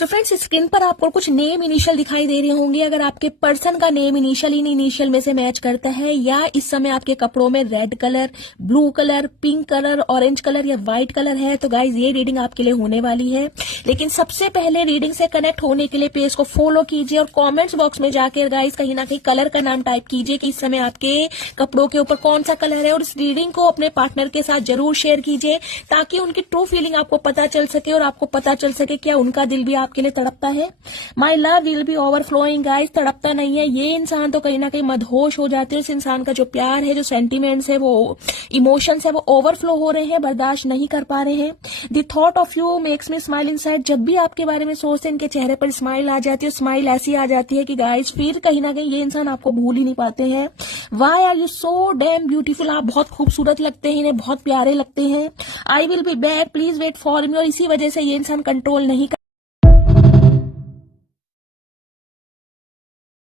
तो friends screen पर आपको कुछ नेम इनिशियल दिखाई दे रहे होंगे। अगर आपके पर्सन का नेम इनिशियल इन इनिशियल में से मैच करता है या इस समय आपके कपड़ों में red colour, blue colour, pink colour, orange colour या व्हाइट कलर है तो गाइज ये रीडिंग आपके लिए होने वाली है। लेकिन सबसे पहले रीडिंग से कनेक्ट होने के लिए पेज को फॉलो कीजिए और कॉमेंट्स बॉक्स में जाकर गाइज कहीं ना कहीं कलर का नाम टाइप कीजिए कि इस समय आपके कपड़ों के ऊपर कौन सा कलर है, और इस रीडिंग को अपने पार्टनर के साथ जरूर शेयर कीजिए ताकि उनकी ट्रू फीलिंग आपको पता चल सके और आपको पता चल सके क्या उनका दिल भी आपके लिए तड़पता है। My love will be overflowing guys, तड़पता नहीं है ये इंसान तो कहीं ना कहीं मदहोश हो जाते हैं। इस इंसान का जो प्यार है, जो सेंटीमेंट्स है, वो इमोशंस है, वो ओवरफ्लो हो रहे हैं, बर्दाश्त नहीं कर पा रहे हैं। The thought of you makes me smile inside, जब भी आपके बारे में सोचते हैं इनके चेहरे पर स्माइल आ जाती है। स्माइल ऐसी आ जाती है कि गाइस फिर कहीं ना कहीं ये इंसान आपको भूल ही नहीं पाते हैं। Why are you so damn beautiful, आप बहुत खूबसूरत लगते हैं, इन्हें बहुत प्यारे लगते हैं। I will be back, please wait for me, और इसी वजह से ये इंसान कंट्रोल नहीं